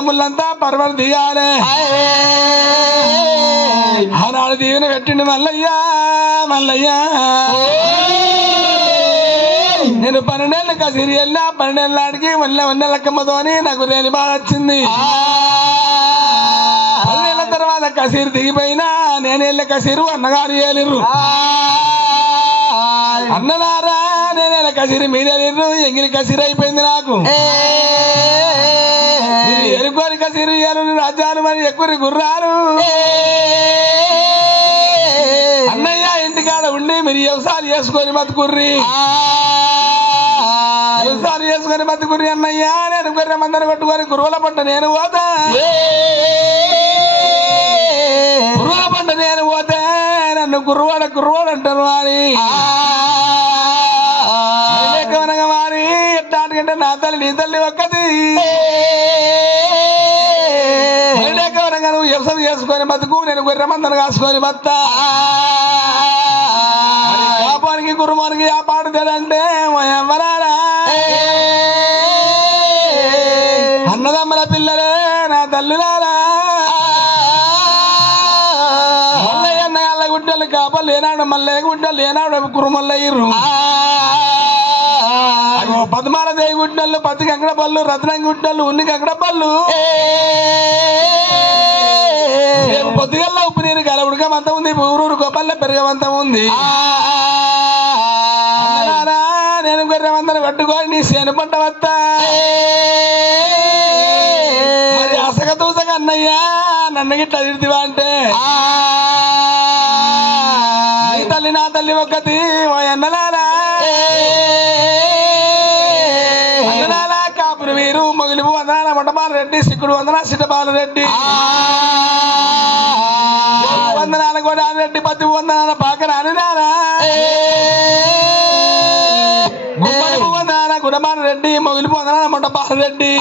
అన్నదమ్ములంతా పర్వలు దిగాలే ఆనాడు దీవెన పెట్టిండు మల్లయ్యా మల్లయ్యా నేను 12 కసిరి వెళ్ళినా 12 నాటికి వన్నె లెక్కమ్మతోని నాకు రేలి బాధ వచ్చింది 12 తర్వాత కసిరి దిగిపోయినా నేను వెళ్ళే కసిరు అన్నగారు ఏలిర్రు అన్నలారా నేను వెళ్ళే కసిరి మీరేలిర్రు ఎంగిలి కసిరి అయిపోయింది నాకు ఎరుకోరి కసిరి ఏలు రాజ్యాలు మరి ఎక్కువ గుర్రాలు అన్నయ్య ఇంటికాడ ఉండి మీరు వ్యవసాయం చేసుకొని బతుకుర్రి వ్యవసాయం చేసుకొని బతుకుర్రి అన్నయ్య నేను గొర్రె మందరు కొట్టుకొని గురువుల పంట నేను పోతా గురువుల పంట నేను పోతే నన్ను గురువాడు అంటారు వారి లేకనగా వారి ఎట్లాంటికంటే నా తల్లి నీ తల్లి ఒక్కది లేకనగా నువ్వు వ్యవసాయం చేసుకొని బతుకు నేను గొర్రె మందను కాసుకొని బతా పాపానికి గురుమానికి ఆ పాట తెలంటే ఎవరారా అన్నదమ్మల పిల్లలే నా తల్లులారా మల్లయ్య అన్న అల్ల గుడ్డలు కాపలు ఏనాడు మల్లయ్య గుడ్డలు ఏనాడు కురుమల్లయ్యరు పద్మాల దేవి గుడ్డలు పత్తి కంకడ పళ్ళు రత్నం గుడ్డలు ఉన్ని కంకడ పళ్ళు పొద్దుగల్లా ఉప్పు నీరు కలవుడుకమంత ఉంది ఊరూరు గొప్పల్ల పెరగమంత ఉంది నేను గొర్రె మందను పట్టుకొని నీ సేను పంట వస్తా మరి అసగ తూసగా అన్నయ్యా నన్ను గిట్లా తిడితివా అంటే నీ తల్లి నా తల్లి ఒక్కటి అన్నలారా అన్నలారా కాపురు వీరు మొగిలిపు వందనాల మొట్టబాల రెడ్డి సిక్కుడు వందన సిట్టబాల రెడ్డి వందనాల కూడా రెడ్డి పత్తి వందనాల పాక రానిరారా వందనాల గుడమాన రెడ్డి మొగిలిపు వందనాల మొట్టబాల రెడ్డి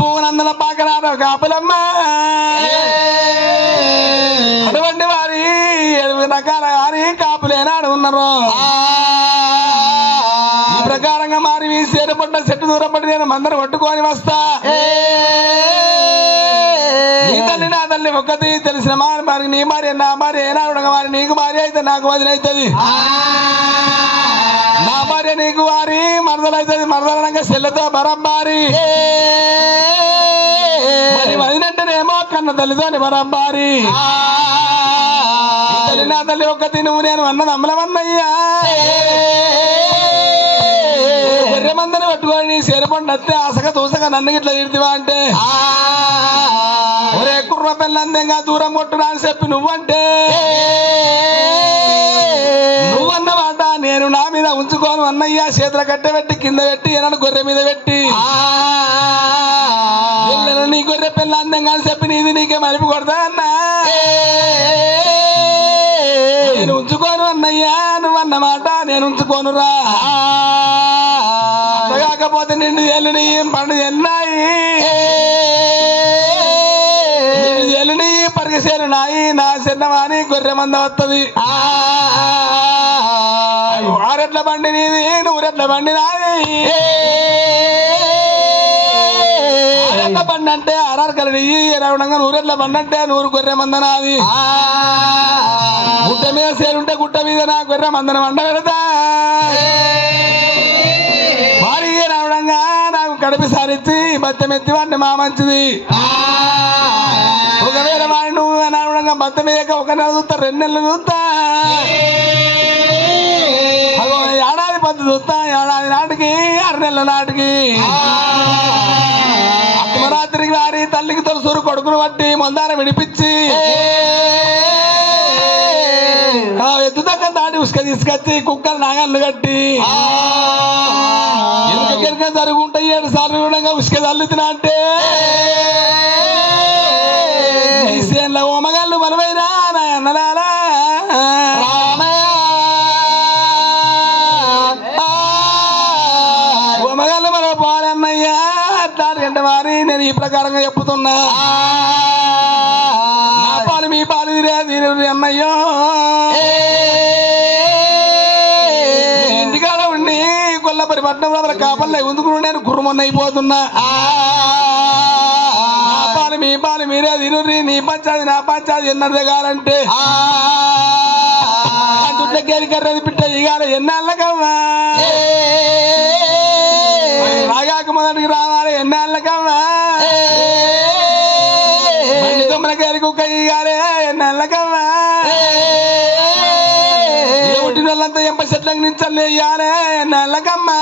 పువ్వునందల పాక రారా కాపులమ్మ అటువంటి వారి 7 రకాల వారి కాపులు ఏనాడు ఉన్నారు ఈ ప్రకారంగా మారి మీ సేరు పడ్డ చెట్టు దూరం పడి నేను మందరు కొట్టుకొని వస్తా నీ తల్లి నా తల్లి ఒక్కటి తెలిసిన మరి నీ మరి నా మరి ఏనాడు మరి నీకు భార్య అయితే నాకు వదిలవుతుంది నా భార్య నీకు వారి మరదలవుతుంది మరదలనంగా చెల్లెతో బరబ్బారి మరి వదినంటేనేమో కన్న తల్లితోని బరబ్బారి తల్లి నా తల్లి ఒక్కటి నువ్వు నేను అన్నది అమ్మలమన్నయ్యా గొర్రె మందని పట్టుకొని సేరపండి వస్తే ఆసగా తూసగా నన్ను గిట్లా తిడితివా అంటే ఒరే కుర్ర పిల్లందంగా దూరం కొట్టురా అని చెప్పి నువ్వంటే నువ్వన్నమాట నేను నా మీద ఉంచుకోను అన్నయ్య చేతుల కట్టె పెట్టి కింద పెట్టి ఏనాడు గొర్రె మీద పెట్టి నీ గొర్రె పిల్ల అందంగా అని చెప్పి నీది నీకే మలిపి కొడతా అన్నా నేను ఉంచుకోను అన్నయ్యా నువ్వన్నమాట నేను ఉంచుకోనురా కాకపోతే నిండు ఎల్లుని 12 ఎల్లునాయి ఎల్లుని పరిగసేను నాయి నా చిన్నవాణి గొర్రె మంద వస్తుంది ఆరెట్ల బండి నీది నూరెట్ల బండి నాది ఆరెట్ల బండి అంటే 6 కలడి ఎరవడంగా నూరెట్ల బండి అంటే 100 గొర్రె మంద నాది గుట్ట మీద సేరుంటే గుట్ట మీద నా గొర్రె మందన వండ పెడతా భారీ రావడంగా నాకు కడిపి సారిచ్చి బద్దెం ఎత్తి వాడిని మా మంచిది ఒకవేళ వాడి నువ్వు రావడంగా బద్దెం వేయక 1 నెల చూస్తా 2 నెలలు చూస్తా ఏడాది పద్దు చూస్తా ఏడాది నాటికి 6 నెలల నాటికి అర్ధరాత్రికి వారి తల్లికి తొలసూరు కొడుకును బట్టి మందారం విడిపించి ఎత్తు దగ్గర దాటి ఉసుక తీసుకొచ్చి కుక్కలు నాగళ్ళు కట్టి ఎందుకెరక జరుగుంటాయి 7 సార్లు కూడా ఉసుక చల్లుతున్నా అంటే ఓమగాళ్ళు మనమైనా నా అన్నలారా ఓమగాళ్ళు మనం పోవాలన్నయ్యా అట్లాంటి వారి నేను ఈ ప్రకారంగా చెప్పుతున్నా నా పాలు మీ పాలు తినే అన్నయ్యో ఇంటికాడ ఉండి కొల్లపరి పట్ల పట్నం లోపల కాపల్లో ఉందుకు నేను గుర్రమొన్న అయిపోతున్నా మీ పాలు మీరే తినుర్రి నీ పంచాది నా పంచాది ఎన్నర దిగాలంటే దుడ్డకేరికర్రది పిట్ట ఇగాల ఎన్నాళ్ళకమ్మా రాగాక మొదటికి రావాలి ఎన్నాళ్ళకమ్మా తొమ్మిదికేరి కుక్క ఇగాలే ఎన్నాళ్ళకమ్మా పుట్టిన వాళ్ళంతా ఎంప చెట్లకు నించలే ఇయ్యాలే ఎన్నాళ్ళకమ్మా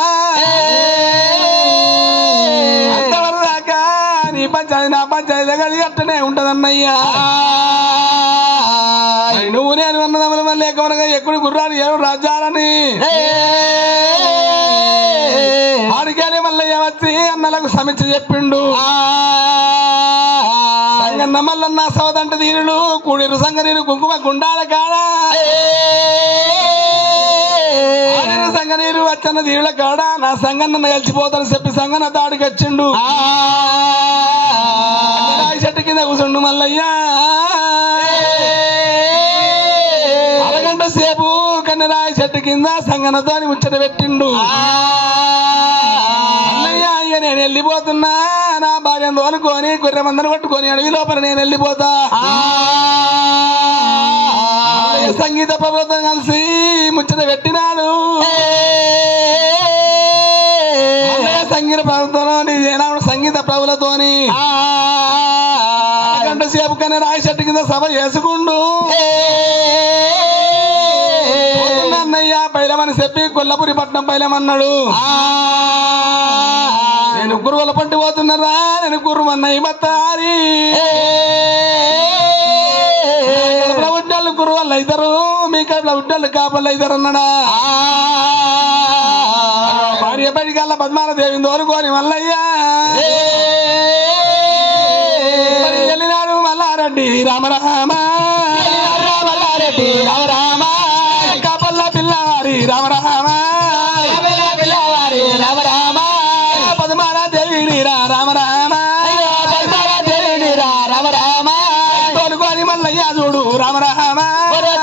నీ పంచాయతీ నా పంచాయతీ దగ్గర అట్టనే ఉంటదన్నయ్యా నువ్వు నేను అన్నదమ్ముల మళ్ళీ ఎక్కమనగా ఎక్కడి గుర్రాలు ఏడు రాజ్యాలని ఆడికెళ్ళి మల్లయ్య వచ్చి అన్నలకు సమీక్ష చెప్పిండు సంగన్న మల్లన్న సవదంట దీనులు కూడిరు సంగనీరు కుంకుమ గుండాల కాడా సంగనీరు వచ్చన్న దీవుల కాడ నా సంగన్న కలిసిపోతాను చెప్పి సంగన్న తాడికి వచ్చిండు రాయి చెట్టు కింద కూర్చుండు మల్లయ్యా అరగంట సేపు కన్నెరాయి చెట్టు కింద సంగనతో ముచ్చట పెట్టిండు అన్నయ్యా ఇక నేను వెళ్ళిపోతున్నా నా భార్యను తోలుకొని గొర్రె మందను కొట్టుకొని అడవి లోపల నేను వెళ్ళిపోతా సంగీత ప్రభుత్వం కలిసి ముచ్చట పెట్టినాడు సంగీత ప్రభుత్వంలో సంగీత ప్రభులతోని గంట సేపు కానీ రాయి చెట్టు కింద సభ చేసుకుండు అన్నయ్య పైలమని చెప్పి కొల్లపురి పట్నం పైలమన్నాడు నేను గురువుల పంటి పోతున్నారా నేను గురువన్నయ్య బత్తారి ప్రభుత్వాలు గురువాళ్ళు అవుతారు మీ ప్రభుత్వాలు కాపళ్ళు అవుతారు అన్నాడా భార్య బడికల్లా పద్మాల దేవిని తోలుకొని మల్లయ్యా వెళ్ళినాడు మల్లారెడ్డి రామరామ రామరామ కాపల్ల పిల్లవారి రామరామ రామరామ పద్మాల దేవిని రామరామ రామరామ తోలుకొని మల్లయ్య చూడు రామరామ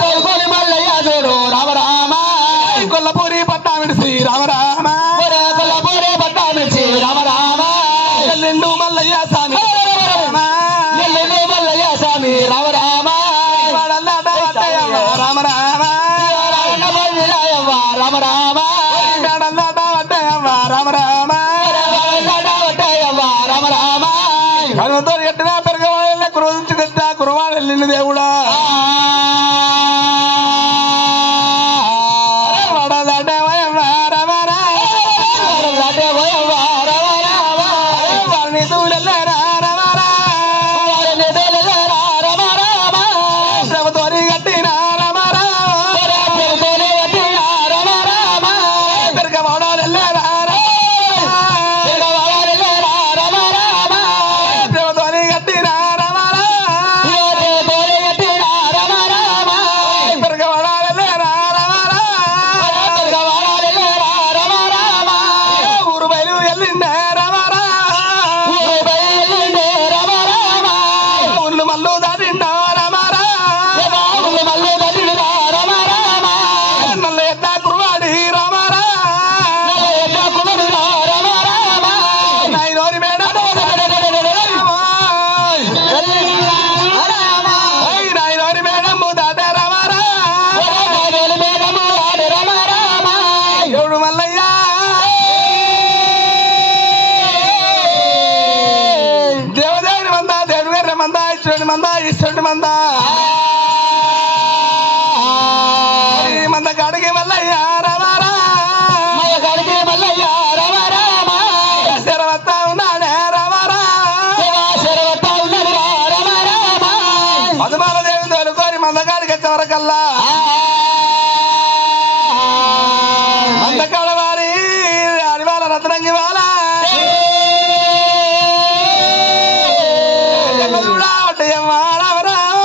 తోలుకొని మల్లయ్య చూడు రామరామ కొల్లపూరి పట్టా విడిసి రామరామ కొల్లపూరి పట్టా విడిసి రామరామ ఎల్లిండు మల్లయ్య స్వామి ఎల్లిండు మల్లయ్య స్వామి రామరామ రామరామ రామరామ రామరామ రామరామ కనుతో ఎట్టినా పెరగవాళ్ళ కురుచుకొచ్చా కురవాడు వెళ్ళింది దేవుడా మంద కాడికి మల్లయ్య రామారా కాడికి మల్లయ్య రామారామ శరవత్తా ఉన్నాడే రామారా శరవత్తా ఉన్నాడు రామారామ పద్మాల దేవి తోలుకొని మంద కాడికి వచ్చే వరకల్లా మంద కాడ వారి అడివాల రత్నంగి వాళ్ళ చూడా రామరామ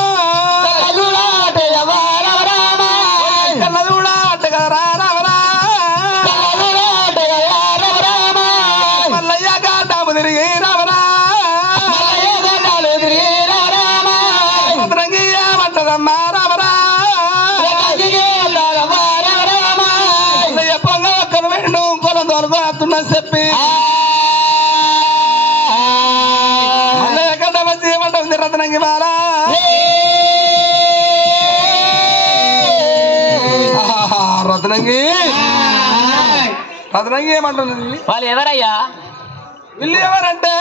రత్నంగి మాలా రత్నంగి రత్నంగి ఏమంటున్నది వాళ్ళు ఎవరయ్యా వీళ్ళు ఎవరంటే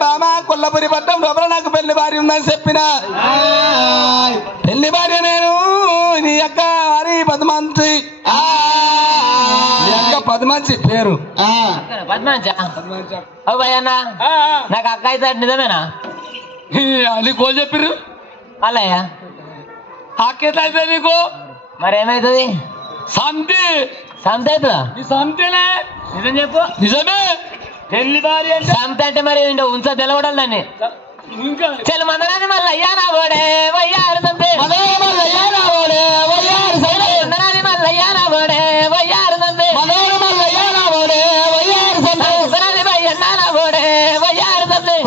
బామా కొల్లపురి పట్టం లోపల నాకు పెళ్లి భార్య ఉందని చెప్పిన పెళ్లి భార్య నేను నీ యొక్క హరి పద్మాంతి నీ యొక్క పద్మాంచి పేరు పద్మాంచా అన్న నాకు అక్క అయితే నిజమేనా అది కోలు చెప్పిర్రు వాళ్ళయ్యా అక్కేత అయితే నీకు మరి ఏమైతుంది సంతి సంత అవుతుందా ఈ సంతేనే నిజం చెప్పు నిజమే పెళ్లి భార్య అంటే సంత అంటే మరి ఉంచ తెలవడం దాన్ని ఇంకా చల్ మందరాన్ని మళ్ళీ అయ్యా నా ఓడే వయ్యారు సంతే మందరాన్ని మళ్ళీ అయ్యా నా ఓడే వయ్యారు సంతే మందరాన్ని భయ్యన్నా నా ఓడే వయ్యారు సంతే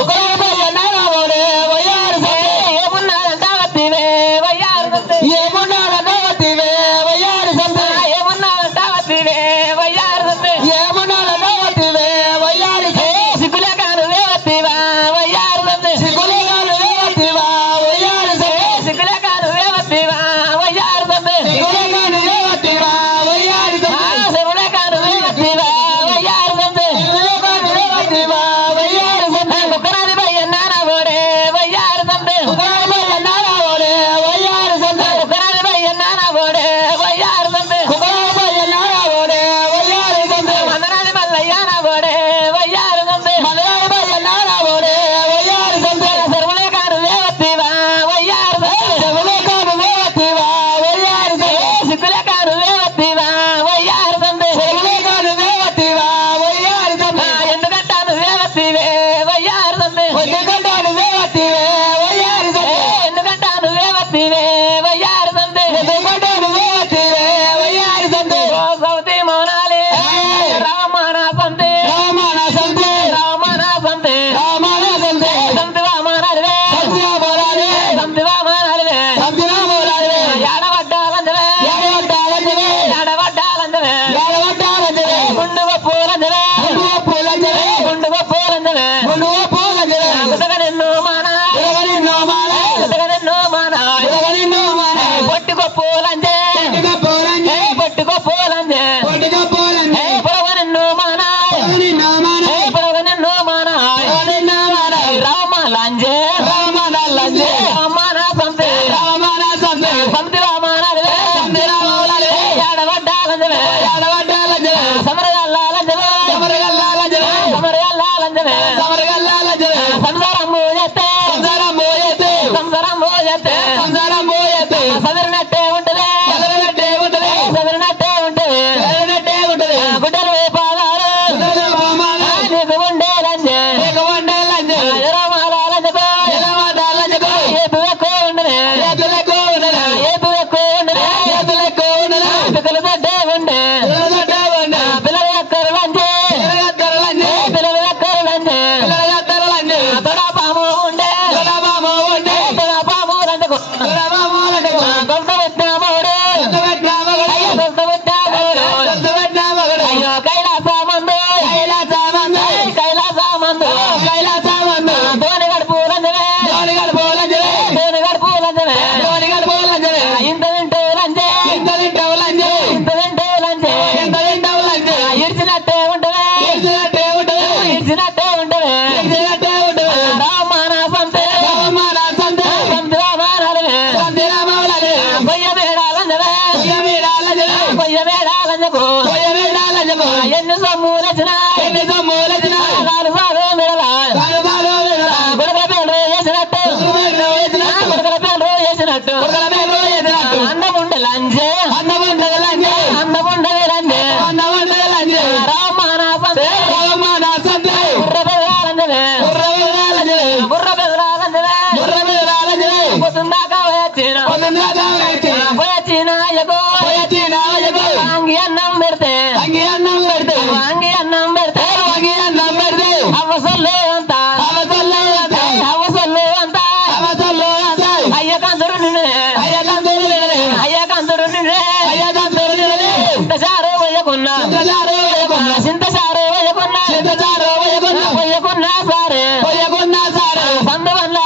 ఏమున్నారంట వత్తివే వయ్యారు సంతే ఏమున్నారంట వత్తివే వయ్యారు సంతే సిగ్గులే కాను వేవత్తివా వయ్యారు సంతే సిగ్గులే కాను వేవత్తివా వయ్యారు సంతే సిగ్గులే కాను వేవత్తివా వయ్యారు సంతే కుక్కరాది భయ్యన్నా నా ఓడే వయ్యారు సంతే కుక్కరాది భయ్యన్నా నా ఓడే వయ్యారు సంతే మందరాది మల్లయ్యా నా ఓడే వయ్యారు సంతే సర్వలే కాను వేవత్తివా వయ్యారు సంతే సిగ్గులే కాను వేవత్తివా వయ్యారు సంతే ఎందుకంటాను వేవత్తివే వయ్యారు సంతే ఎందుకంటాను వేవత్తివే వయ్యారు సంతే సౌతి మౌనాలే రామానా సంతే రామానా సంతే సంతివా మానాలివే సంతివా మానాలివే యాడవడ్డాలంజవే గుండువ పూలంజవే గుండువ నిన్ను మానా పొట్టుకో పూలంజే పొట్టుకో పూలంజే పొడవ నిన్ను మానా రామాలంజే రామానా సంతే సంతి రామానాలివే యాడవడ్డాలంజవే సమరగల్లాలంజవే సంసారము చేస్తే సదరినట్టే ఉంటది గుడ్డలు వేపాదాలు నీకు ఉండేలంజే రామాలంజకో ఏపు ఎక్కువ ఉండదు పిల్లలు తడ్డే ఉండే పిల్లలు ఎక్కరు లంజే తొడపాము ఉండే తొడపాము లంజకు గొంత పెట్టినామోడు అయ్యో కైలాసమందు ధోని గడుపు లంజవే ఇంత తింటూ లంజే ఇడిచినట్టే ఉంటవే రామానా సంతే సంతి రామానాలివే పొయ్య వేడాలంజకు ఎన్ని సొమ్ములొచ్చినా సారు మెడలా గుడగల పేరు చేసినట్టు అందముండ లంజే రామానా సంతే బుర్ర బెదరాలంజవే పొద్దుందాకా పోయొచ్చిన అంగి అన్నం పెడితే అవసరం అంతా అయ్యకంతుడు చింతచారు పోయకున్నా పోయకున్నా సారే సందు వల్ల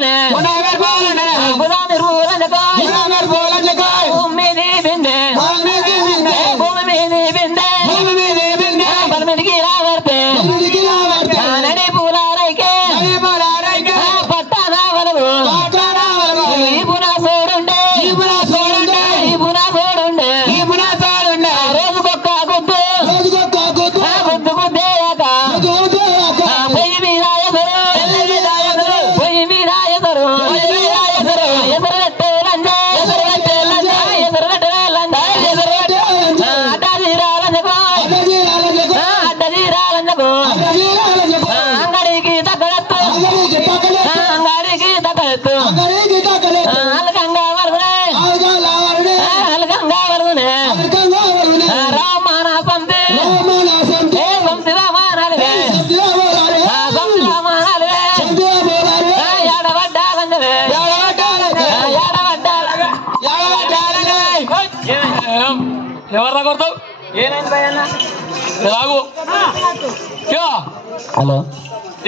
పోవాలనే గులాబీ పూలంజకాయ భూమి బిందె భూమి బిందె పరమిడికి రావర్తే నడి పూలారైకే పట్టానా వలవు ఈ పునా సోడుండే రోజుకొక్క గుద్దు గుద్దు గుద్దేయక పొయ్యి మీద ఎదురు ఎదురు పెట్టే లంజ అడ్డదీరాలంజకు అంగడికి తగ్గడత్తు అలకంగా వరదునే రామాన సంతి సంతి రామానాలుగే ఏడబడ్డాలంజవే ఎవర్రా కొడతావు ఏమైంది భయన్న రాగు హలో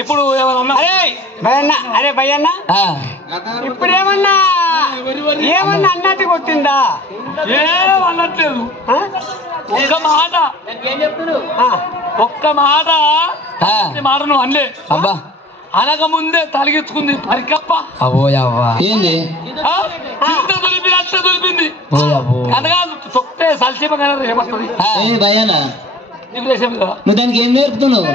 ఇప్పుడు ఏమన్నా భయన్న అరే భయన్న ఇప్పుడు ఏమన్నా అన్నట్టు కొట్టిందా ఏమనట్లేదు ఒక్క మాట నువ్వు అనలే అబ్బా అనక ముందే తలిగించుకుంది పరికప్ప ఏంది చింత దులిపింది అట్లా దులిపింది అనగా తొక్కే సల్సీపగా ఏమవుతుంది భయన్న నీకు దేశం కదా నువ్వు దానికి ఏం నేర్పుతున్నావు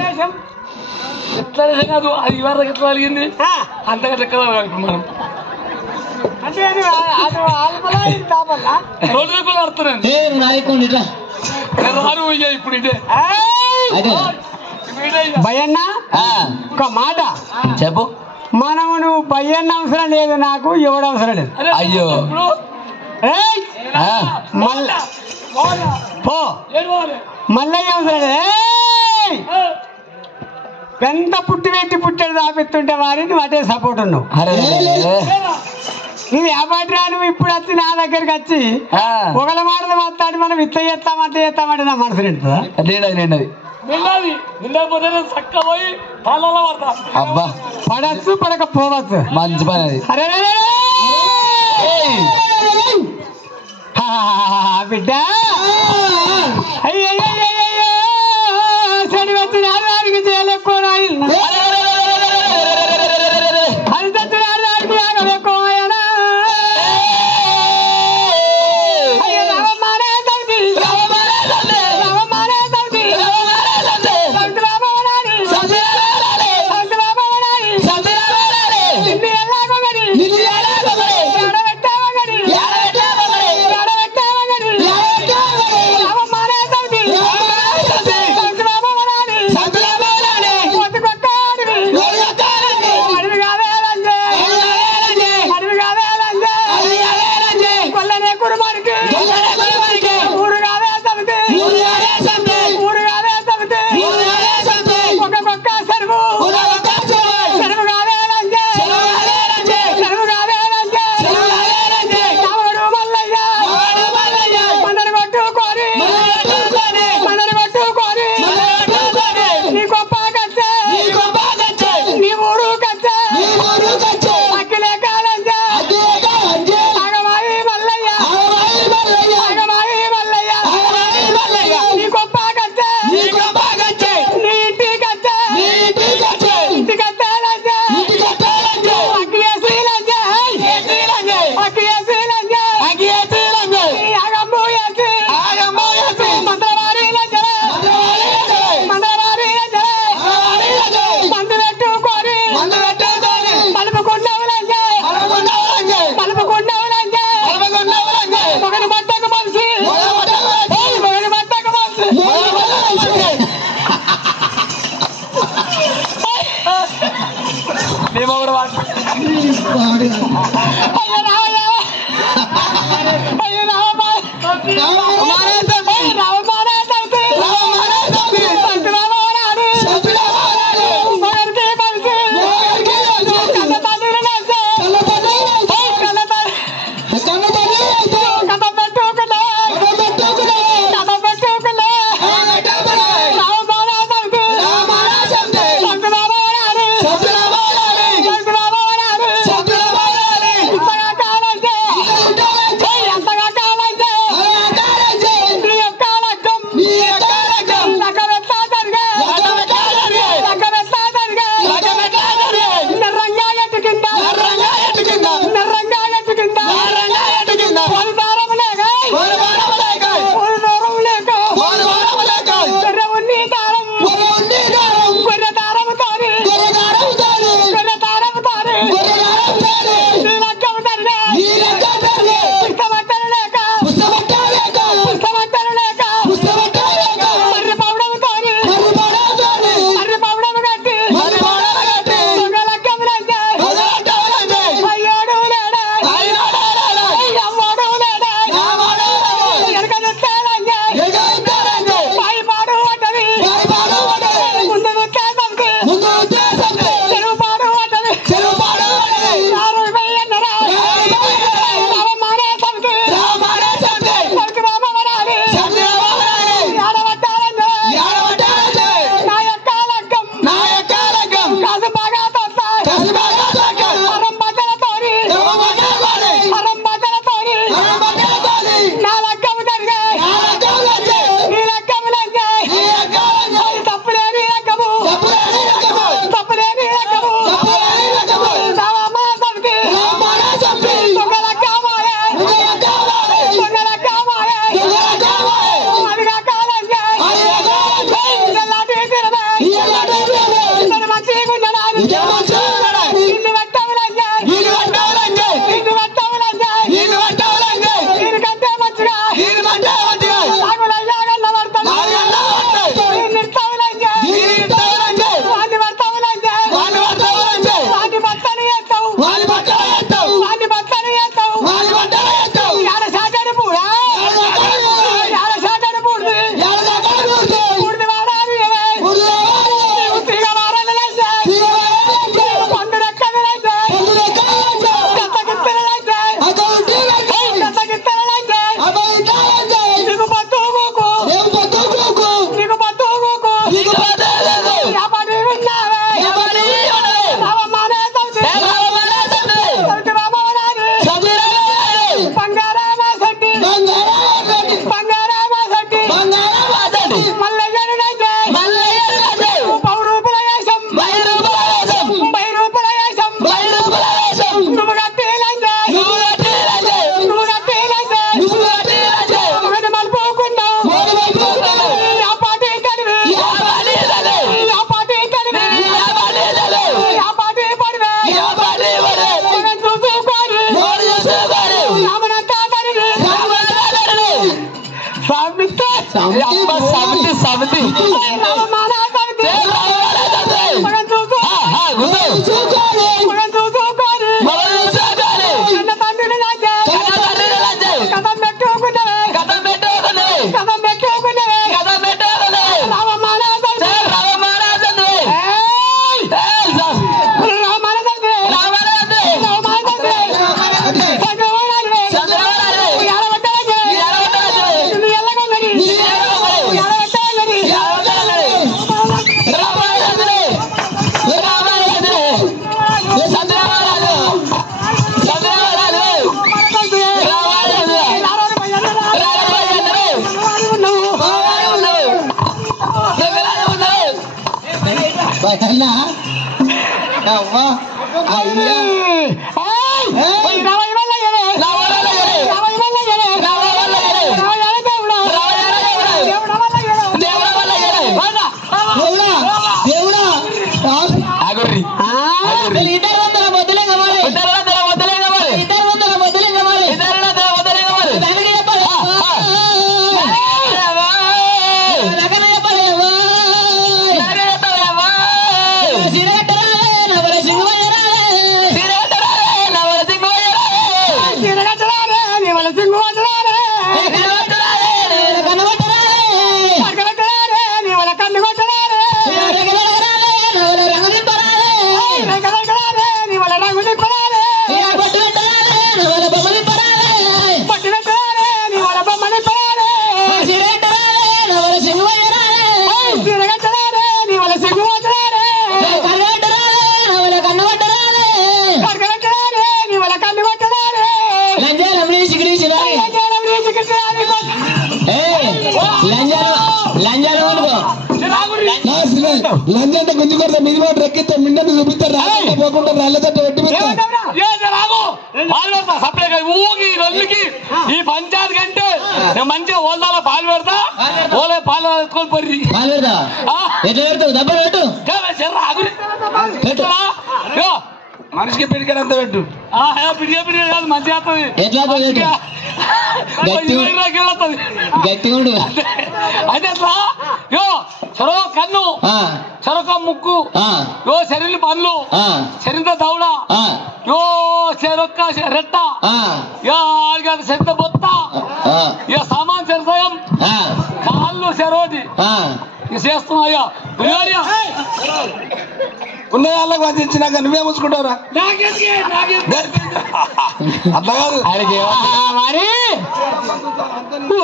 ఎట్లా దేశం కాదు అది ఇవాళ ఎట్లా కలిగింది అంతగా ఎక్కడ ఇప్పుడు మనం అంటే రోజు రోజులు ఆడుతున్నాను రాయకుండా ఇట్లా రాను ఇప్పుడు ఇదే భయన్న ఒక మాట చెప్పు మనము నువ్వు భయన్న అవసరం లేదు నాకు ఎవడు అవసరం లేదు అయ్యో పో మల్లయ్య అవసరం లేదు ఎంత పుట్టేది దాపెత్తుంటే వారిని వాటే సపోర్ట్ ఉన్నావు నువ్వు ఏపాటిరా నువ్వు ఇప్పుడు వచ్చి నా దగ్గరికి వచ్చి ఒకళ్ళ మాటలు మాట్లాడి మనం ఇట్లా చేస్తామంటే నా మనసు నిండుతుందా చక్కపోయి పాలలో పడతా అబ్బా పడచ్చు పడకపోవచ్చు మంచి పని అది అరే బిడ్డ అయ్యో చడి వచ్చిన ఆడదానికి చేయలేక్కువ అది తెచ్చిన ఆడదానికి ఆగలేక్కువ సత్యనారాయణ లంజంటే గుంజి కొడతా మీది వాడు రెక్కితే మిండని చూపిస్తారు పోకుండా రాళ్ళతో పెట్టి ఊగి ఈ పంచాయతీ కంటే నేను మంచిగా ఓల్దాలో పాలు పెడతా ఓలే పాలు ఎత్తుకొని పొర్రి పాలు పెడతా ఎట్లా పెడతావు దెబ్బ పెట్టు మనిషికి పిడికెడంత పెట్టు. పిడిగా పిడిగా కాదు మంచిగా వస్తుంది. ఎట్లా గట్టి ఉండు. అయితే అట్లా యో చెరవ కన్ను చెరొక ముక్కు యో శరీర పనులు శరీర దౌడ యో చెరొక్క రెట్ట యో ఆడిగాడు శరీర బొత్త ఇక సామాన్ శరీరం కాళ్ళు చెరోటి ఇక చేస్తున్నాయ్యా ఉన్న వాళ్ళకి వంచినాక నువ్వే ముచ్చుకుంటావురా అట్లా కాదు. మరి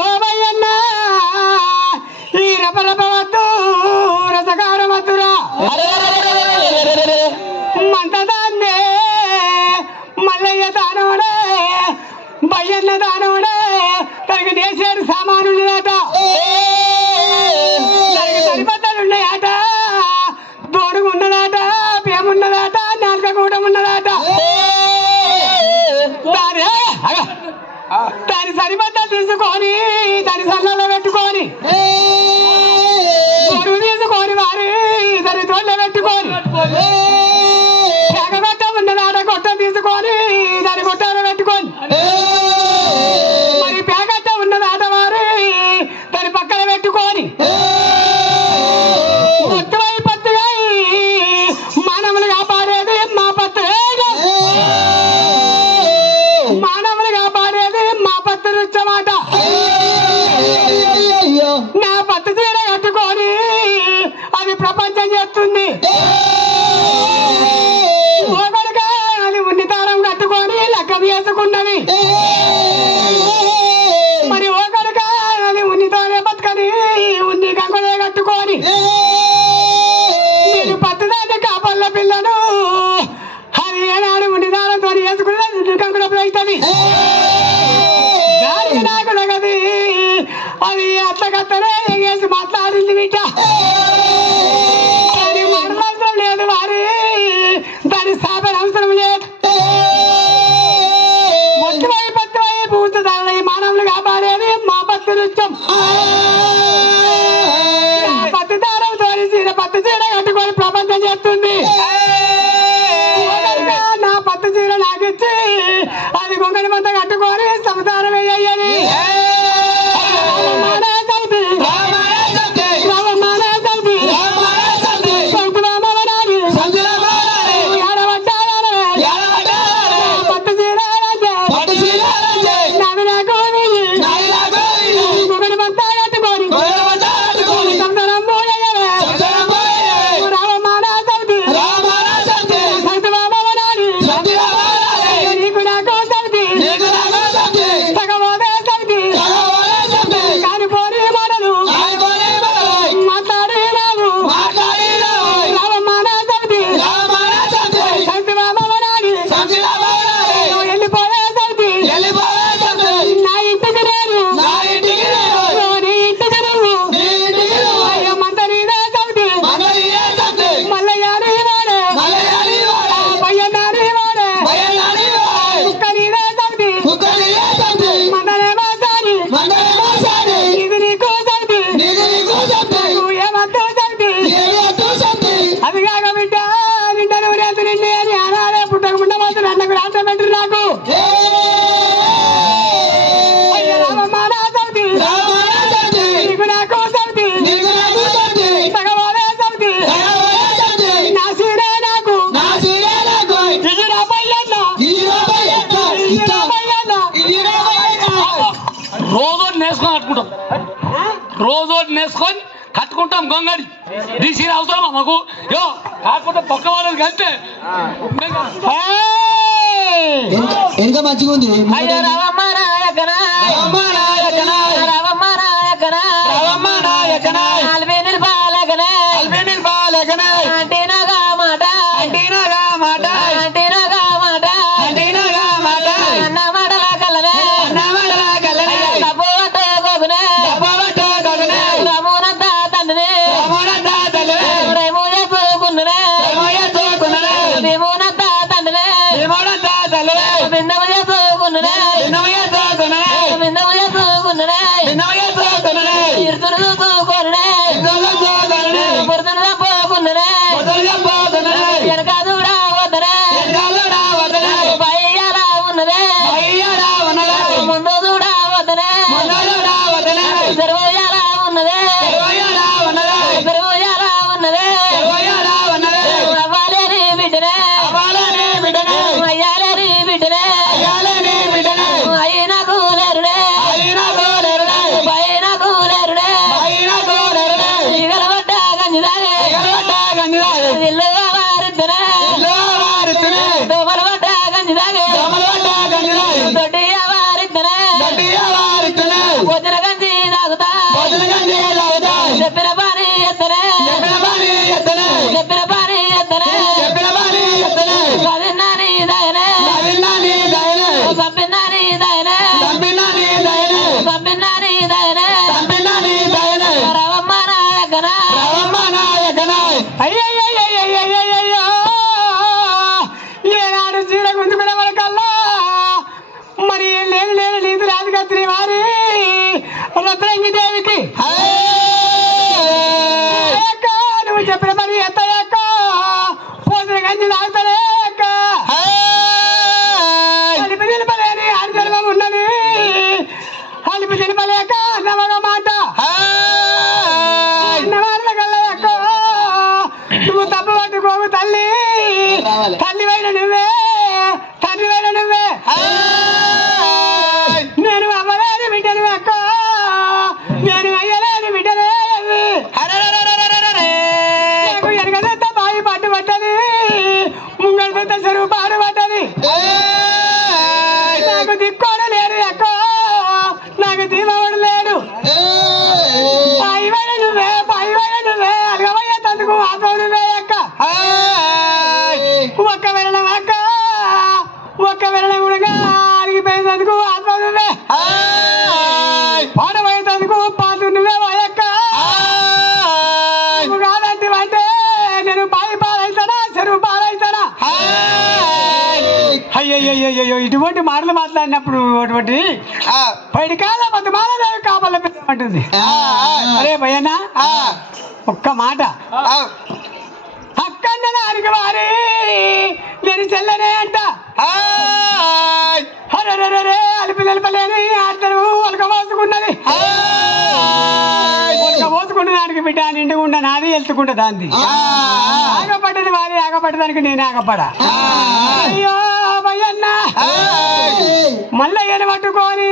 ఓమయ్యన్న ఈ రపరప వద్దు రసకార వద్దురా మంటదాన్నే మల్లయ్య దానవుడే బయ్యన్న దానవుడే తనకి దేశాడు సామానుండదట తనకి సరిపద్దలున్నాయట దోడుగు ఉన్నదట పేమున్నదట నాలుక కూడా ఉన్నదట దాని సరిపద్దలు తీసుకొని దాని సన్నలో పెట్టుకొని గొడుగు తీసుకొని వారి దాని తోళ్ళ పెట్టుకొని గొట్ట ఉన్నదాట గొట్టం తీసుకొని దాని గొట్టాల పెట్టుకొని మరి పేగట్ట ఉన్నదాట వారి దాని పక్కన పెట్టుకొని పొత్తువై పత్తుగా మానవులు కాపాడేది మా పత్తు మానవులు కాపాడేది మా పత్తు నృత్యమాట నా పత్తు చీర కట్టుకొని అది ప్రపంచం చేస్తుంది ఒకటిగా అది ఉన్నతారం కట్టుకొని లెక్క వేసుకున్నది మరి ఒకటిగా అది ఉన్నతోనే బతకని ఉన్ని కంకుడే కట్టుకొని నేను పట్టుదాన్ని కాపల్ల పిల్లను అది ఏనాడు ఉన్నతారంతో వేసుకున్నది కంకుడ అవుతుంది దానికి నాకు తగది అది అత్తకత్తనే ఎగేసి మాట్లాడింది బిడ్డ దాని మరణం లేదు వారి దాని స్థాపన అవసరం లేదు ఒట్టివై పత్తివై పూర్తిదారులు మానవులు కాపాడేది మా పత్తి నృత్యం పత్తి దారం తోలిసిన పత్తి చీర కట్టుకొని ప్రపంచం చేస్తుంది నా పత్తి చీర నాకిచ్చి అది గొంగడి మంత కట్టుకొని సంసారం వేయాలి రోజు నేసుకొని కట్టుకుంటాం గొంగడి తీసి అవసరమా మాకు యో కాకుండా పక్క వాళ్ళకి కంటే ఎంత మంచిగా ఉంది అయ్యో రావమ్మ నాయకనా రావమ్మ నాయకనా రావమ్మ నాయకనా రావమ్మ నాయకనా అల్బేనిల్ బాలకనా అల్బేనిల్ బాలకనా అంటీనగా మాట అంటీనగా మాట అంటీనగా మాట అంటీనగా మాట అన్న మాటల కలనే అన్న మాటల కలనే డబ్బు వట్టే గోగునే డబ్బు వట్టే గోగునే రమోనంత తండ్రినే రమోనంత తండ్రినే రేమో చేసుకున్ననే రేమో చేసుకున్ననే రేమోనంత తండ్రినే రేమోనంత తండ్రినే బిందము చేసుకున్ననే బిందము చేసుకున్ననే బిందము చేసుకున్ననే బిందము చేసుకున్ననే ఇర్తురు చూసుకున్ననే ఇర్తురు చూసుకున్ననే పుర్తురు పోకున్ననే పుర్తురు పోకున్ననే ఎనకాదుడా వదనే ఎనకాదుడా బిడ్డనే అయినా కూలరుడే పైన కూలరుడే ఇగలబడ్డ గంజిదాగే ఇల్లుగా వారిద్దరే దోమలబడ్డ గంజిదాగే దొడ్డిగా వారిద్దరే పొద్దున గంజి తాగుతా చెప్పిన పని ఎత్తనే చెప్పిన పని ఎత్తనే చదివినాని దాయనే చంపినాని దాయనే చంపినాని దాయనే రవమ్మ నాయకనా అయ్యయ్యో ఏనాడు చీర గుంజుకునే వరకల్లా మరి లేని నీతి రాజుగత్రి వారి రత్రంగి దేవికి నువ్వు చెప్పిన మరి ఎత్తయ్యక్క పోసిన గంజి తాగుతానే అక్క అలిపి నిలపలేని ఆడి జన్మం ఉన్నది అలిపి నిలపలేక నవగ మాట కల్లయ్యక్క నువ్వు తప్పు పట్టుకోవు తల్లి తల్లివైన నువ్వే తండ్రివైన నువ్వే నేను అవ్వలేని బిడ్డను అక్క నేను అయ్యలేని బిడ్డనే నాకు ఎరగదంతా బాయి పట్టు పట్టది ముంగడిపోత చెరువు పాడు పట్టది నాకు దిక్కోడు లేడు అక్క నాకు దీమవుడు లేడు పాయివైన నువ్వే అలగవయ్య తందుకు ఆత్మ నువ్వే అక్క ఒక్క వెళ్ళడం అక్క ఒక్క వెళ్ళడం కూడా అరిగిపోయేందుకు ఆత్మ నువ్వే పాడబోయేందుకు పాటు నువ్వే అక్క నువ్వు కాదంటే అంటే నేను బాయి పాలైతానా చెరువు పాలైతానా అయ్యయ్యో ఇటువంటి మాటలు మాట్లాడినప్పుడు అటువంటి పైడి కాల పది మాల కాపల పెట్టమంటుంది అరే భయనా ఒక్క మాట అక్కన్న నారికి వారి నేను చెల్లనే అంట అరే అలిపి నిలపలేని ఆడతారు ఒలక పోసుకున్నది ఒలక పోసుకున్న దానికి బిడ్డ నిండుకుండా నాది వెళ్తుకుంటా దాన్ని ఆగపడ్డది వారి ఆగపడ్డదానికి నేను ఆగపడా అయ్యో భయన్న మల్లయ్యను పట్టుకొని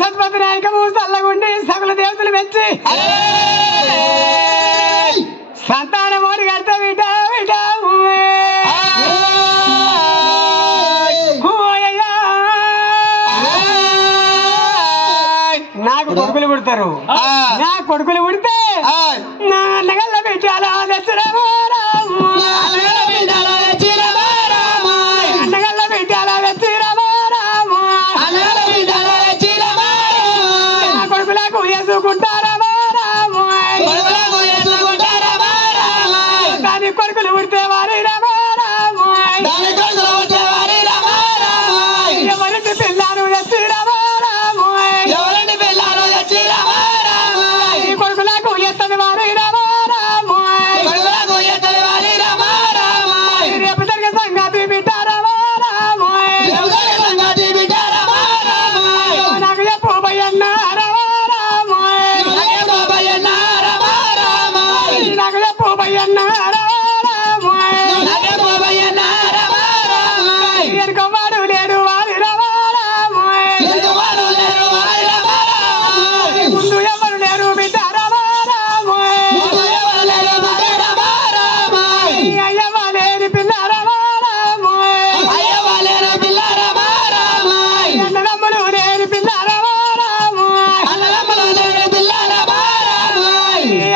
సత్పతి నాయకము చల్లగుండి సకల దేవతలు మెచ్చి సంతానమోడి కడతా బిడ్డ నాకు కొడుకులు పుడతారు నా కొడుకులు పుడితే నా అన్నగల్ల బిడ్డాలా దశరమో రాము అన్నగల్ల బిడ్డాలా దశరమో రాము నా కొడుకులకు వేసుకుంటారమో రాము దాని కొడుకులు పుడితే వారి రమో రాము ఎవరికి పిల్లాను దశరమో రాము కొడుకులకు ఎత్తది వారి రమో రాము రేపు జరిగే సంగతి బిడ్డ రమో రాము నాకు చెప్పు భయన్న రమో రాము నాకు చెప్పు భయన్న రమో రాము ఎనుకోవాడు లేడు వారి రమో రాము ముందు ఎవరు లేరు బిడ్డ రమో రాము అయ్యవాలేని పిల్ల రమో రాము అన్నదమ్ములు లేని పిల్ల రమో రాము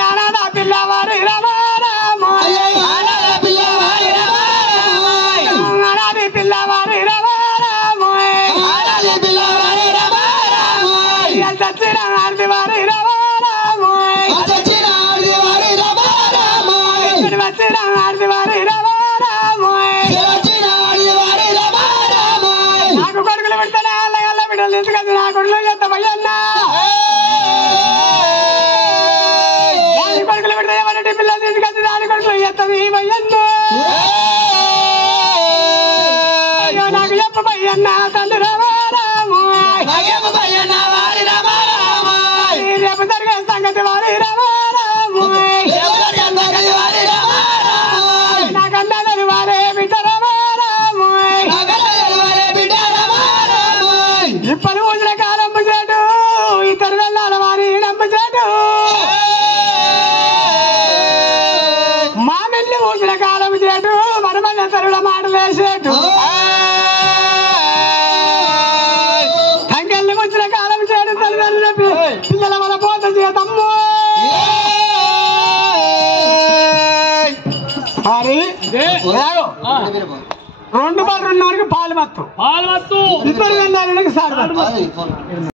అనాథ పిల్లవారి రమో రాము అనాథి పిల్లవారి రమో రాము చచ్చిన ఆర్ది వారి రమో రాము వచ్చిన ఆర్ది వారి రమో రాము నాకు కొడుకులు పెడతానే అల్లగల్ల బిడ్డలు తీసుకొచ్చి నా కొడుకులు ఎంత భయన్నా దాని కొడుకులు పెడితే ఎవరి పిల్లలు తీసుకొచ్చి దాని కొడుకులు ఎత్తది భయన్న అయ్యో నాకు చెప్పు భయన్న తండ్రి రమో రాము రేపు జరిగే సంగతి వారి రమో రాము నాకన్నదని వారే బిడ్డ రమో రాము తిప్పలు ఊసిన కాలం చేటు ఇద్దరు వెళ్ళాల వారి నమ్ము చేటు మామిల్లి ఊసిన కాలం చేటు మనమల్ల తరుల మాటలు వేసేటు తంగల్ని వచ్చిన కాలం చేటు తల్లిదండ్రులు పిల్లల మన పోత చేతమ్ము మరి 2 బాల్ 2 వరకు పాలు మత్తు పాలు వస్తూ ఇద్దరు వెళ్ళాలని సార్